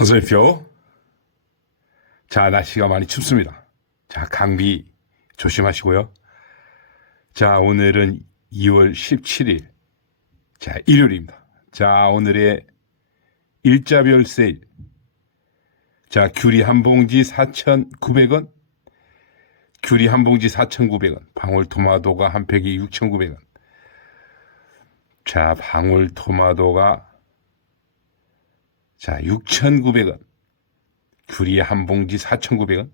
어서 오십시오. 자, 날씨가 많이 춥습니다. 자, 감기 조심하시고요. 자, 오늘은 2월 17일. 자, 일요일입니다. 자, 오늘의 일자별 세일. 자, 귤이 한 봉지 4,900원. 귤이 한 봉지 4,900원. 방울토마토가 한 팩이 6,900원. 자, 방울토마토가 자, 6,900원. 귤이 한 봉지 4,900원.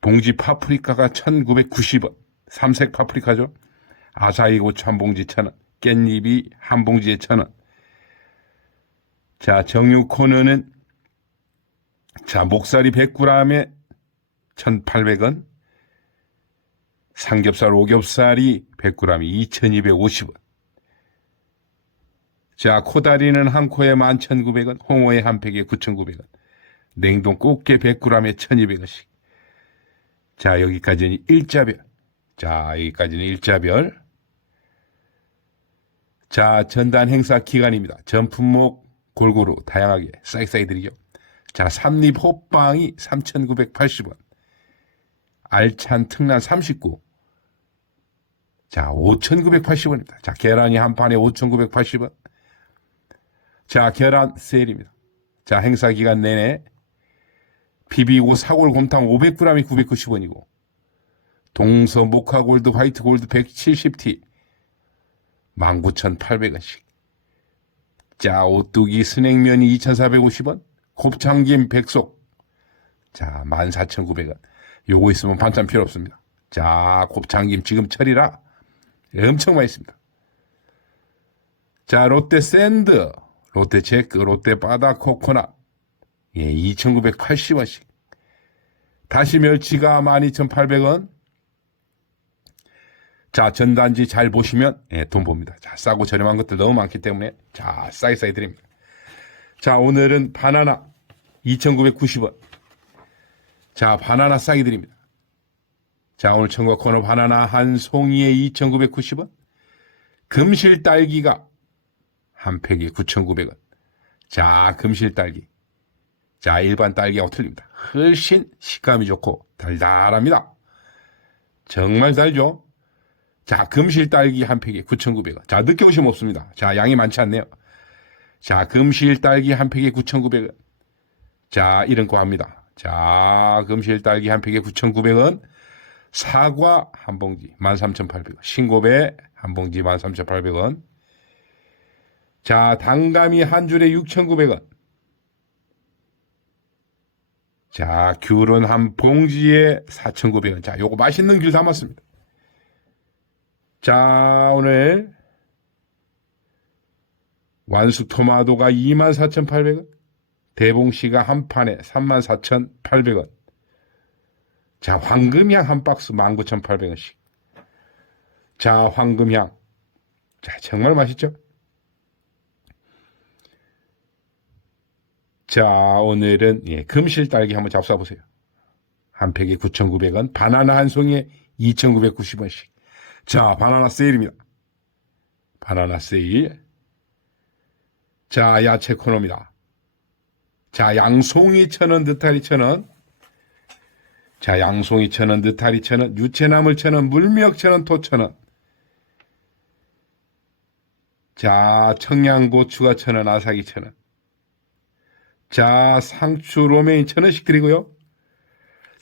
봉지 파프리카가 1,990원. 삼색 파프리카죠. 아사히 고추 한 봉지 1,000원. 깻잎이 한 봉지에 1,000원. 자, 정육 코너는 자, 목살이 100g에 1,800원. 삼겹살, 오겹살이 100g이 2,250원. 자, 코다리는 한 코에 11,900원, 홍어에 한 팩에 9,900원, 냉동 꽃게 100g에 1,200원씩. 자, 여기까지는 일자별. 자, 여기까지는 일자별. 자, 전단 행사 기간입니다. 전 품목 골고루 다양하게 싹싹이 드리죠. 자, 삼립 호빵이 3,980원. 알찬 특란 39. 자, 5,980원입니다. 자, 계란이 한 판에 5,980원. 자, 계란 세일입니다. 자, 행사 기간 내내 비비고 사골 곰탕 500g이 990원이고 동서 모카 골드 화이트 골드 170T 19,800원씩. 자, 오뚜기 스낵면이 2,450원, 곱창김 백속 자, 14,900원. 요거 있으면 반찬 필요 없습니다. 자, 곱창김 지금 철이라 엄청 맛있습니다. 자, 롯데 샌드, 롯데 제크, 롯데 바다 코코넛. 예, 2,980원씩. 다시 멸치가 12,800원. 자, 전단지 잘 보시면, 예, 돈 봅니다. 자, 싸고 저렴한 것들 너무 많기 때문에, 자, 싸게 싸게 드립니다. 자, 오늘은 바나나 2,990원. 자, 바나나 싸게 드립니다. 자, 오늘 청과 코너 바나나 한 송이에 2,990원. 금실 딸기가 한 팩에 9,900원. 자, 금실 딸기. 자, 일반 딸기하고 틀립니다. 훨씬 식감이 좋고 달달합니다. 정말 달죠? 자, 금실 딸기 한 팩에 9,900원. 자, 오시면 없습니다. 자, 양이 많지 않네요. 자, 금실 딸기 한 팩에 9,900원. 자, 이런 거 합니다. 자, 금실 딸기 한 팩에 9,900원. 사과 한 봉지 13,800원. 신고배 한 봉지 13,800원. 자, 당감이 한 줄에 6,900원. 자, 귤은 한 봉지에 4,900원. 자, 요거 맛있는 귤 담았습니다. 자, 오늘 완숙 토마토가 24,800원. 대봉씨가 한 판에 34,800원. 자, 황금향 한 박스 19,800원씩. 자, 황금향. 자, 정말 맛있죠? 자, 오늘은 예, 금실 딸기 한번 잡숴 보세요. 한 팩에 9,900원, 바나나 한 송이에 2,990원씩. 자, 바나나 세일입니다. 바나나 세일. 자, 야채 코너입니다. 자, 양송이 천 원, 느타리 천 원. 자, 양송이 천 원, 느타리 천 원, 유채나물 천 원, 물미역 천 원, 토 천 원. 자, 청양고추가 천 원, 아사기 천 원. 자, 상추 로메인 천 원씩 드리고요.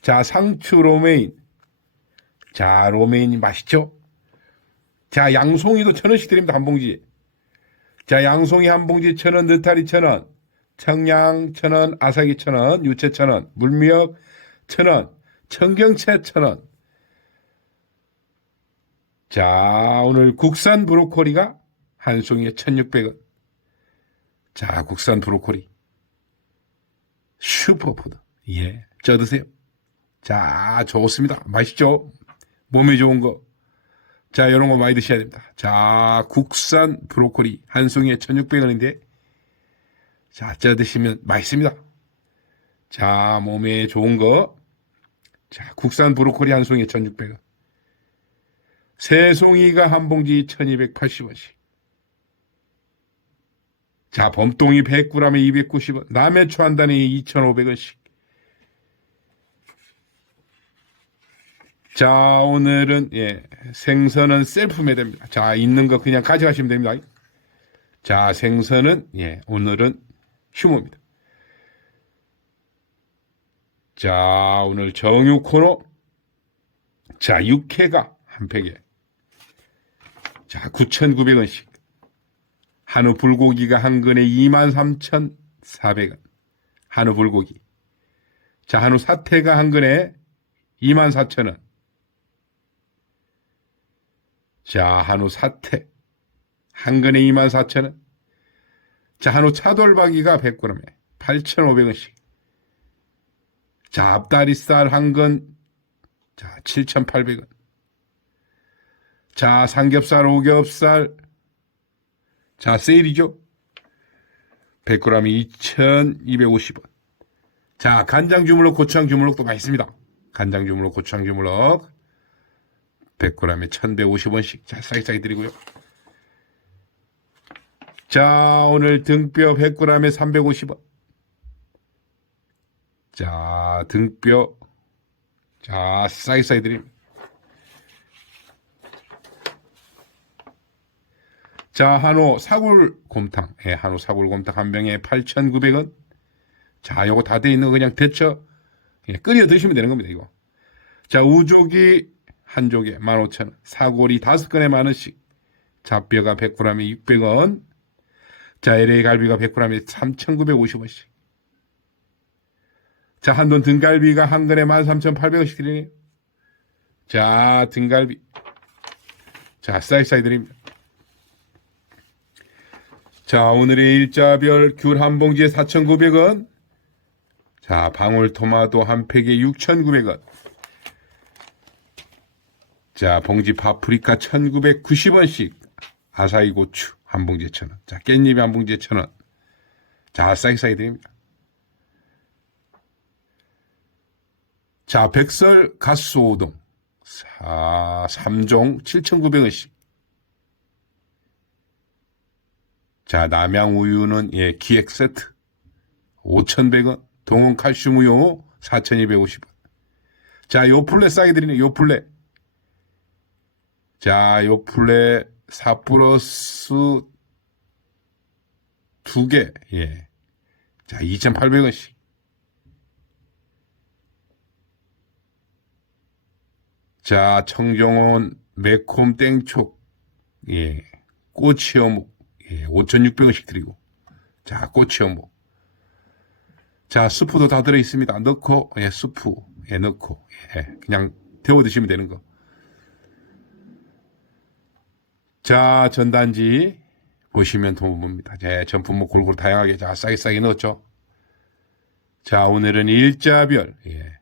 자, 상추 로메인. 자, 로메인이 맛있죠? 자, 양송이도 천 원씩 드립니다, 한 봉지. 자, 양송이 한 봉지 천 원, 느타리 천 원, 청양 천 원, 아사기 천 원, 유채 천 원, 물미역 천 원, 청경채 천 원. 자, 오늘 국산 브로콜리가 한 송이에 1,600원. 자, 국산 브로콜리. 슈퍼푸드. 예, 쪄 드세요. 자, 좋습니다. 맛있죠? 몸에 좋은 거. 자, 이런 거 많이 드셔야 됩니다. 자, 국산 브로콜리 한 송이에 1,600원인데, 자, 쪄 드시면 맛있습니다. 자, 몸에 좋은 거. 자, 국산 브로콜리 한 송이에 1,600원. 새 송이가 한 봉지 1,280원씩. 자, 범똥이 100g에 290원. 남해초 한 단에 2,500원씩. 자, 오늘은, 예, 생선은 셀프 매대입니다. 자, 있는 거 그냥 가져가시면 됩니다. 자, 생선은, 예, 오늘은 휴무입니다. 자, 오늘 정육 코너. 자, 육회가 한 팩에. 자, 9,900원씩. 한우 불고기가 한 근에 23,400원. 한우 불고기. 자, 한우 사태가 한 근에 24,000원. 자, 한우 사태. 한 근에 24,000원. 자, 한우 차돌박이가 100g에 8,500원씩. 자, 앞다리살 한 근, 자, 7,800원. 자, 삼겹살, 오겹살, 자, 세일이죠? 100g이 2,250원. 자, 간장 주물럭, 고추장 주물럭도 맛있습니다. 간장 주물럭, 고추장 주물럭. 100g에 1,150원씩. 자, 싸게 드리고요. 자, 오늘 등뼈 100g에 350원. 자, 등뼈. 자, 싸게 싸게 드립니다. 자, 한우 사골곰탕. 예, 한우 사골곰탕 한 병에 8,900원. 자, 요거 다 돼 있는 거 그냥 데쳐 예, 끓여 드시면 되는 겁니다, 이거. 자, 우조기 한 조개 15,000원. 사골이 다섯 건에 만 원씩. 잡뼈가 100g에 600원. 자, LA 갈비가 100g에 3,950원씩. 자, 한돈 등갈비가 한 근에 13,800원씩 드리네요. 자, 등갈비. 자, 싸이싸이 드립니다. 자, 오늘의 일자별 귤 한 봉지에 4,900원. 자, 방울토마토 한 팩에 6,900원. 자, 봉지 파프리카 1,990원씩. 아사이 고추 한 봉지에 1,000원. 자, 깻잎 한 봉지에 1,000원. 자, 싸게 드립니다. 자, 백설 가스오동. 사, 3종 7,900원씩. 자, 남양우유는 예, 기획 세트 5,100원, 동원 칼슘 우유 4,250원. 자, 요 플레 싸게 드리네. 요 플레. 자, 요 플레 4 플러스 두 개. 예. 자, 2,800원씩. 자, 청정원 매콤 땡촉. 예. 꼬치 어묵. 예, 5,600원씩 드리고. 자, 꼬치 어묵. 자, 스프도 다 들어있습니다. 넣고, 예, 스프, 예, 넣고, 예, 그냥 데워 드시면 되는 거. 자, 전단지 보시면 도움입니다. 예, 전품목 골고루 다양하게, 자, 싸게 싸게 넣었죠. 자, 오늘은 일자별, 예,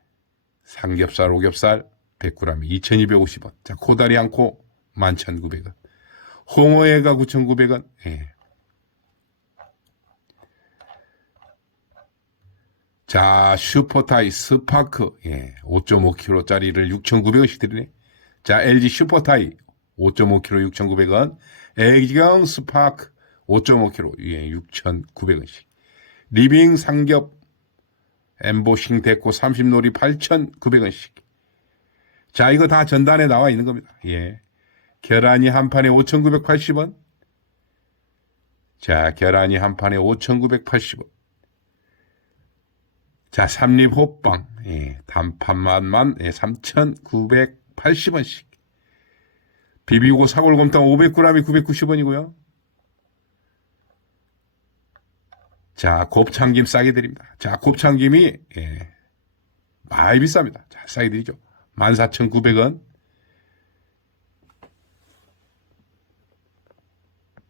삼겹살, 오겹살, 100g에 2,250원. 자, 코다리 한 코, 11,900원. 홍어회가 9,900원. 예. 자, 슈퍼타이 스파크. 예. 5.5kg짜리를 6,900원씩 드리네. 자, LG 슈퍼타이 5.5kg 6,900원. 애기경 스파크 5.5kg. 예, 6,900원씩. 리빙 삼겹 엠보싱 데코 30놀이 8,900원씩. 자, 이거 다 전단에 나와 있는 겁니다. 예. 계란이 한 판에 5,980원. 자, 계란이 한 판에 5,980원. 자, 삼립 호빵. 예, 단판만만 예, 3,980원씩. 비비고 사골곰탕 500g이 990원이고요. 자, 곱창김 싸게 드립니다. 자, 곱창김이 예, 많이 비쌉니다. 자, 싸게 드리죠. 14,900원.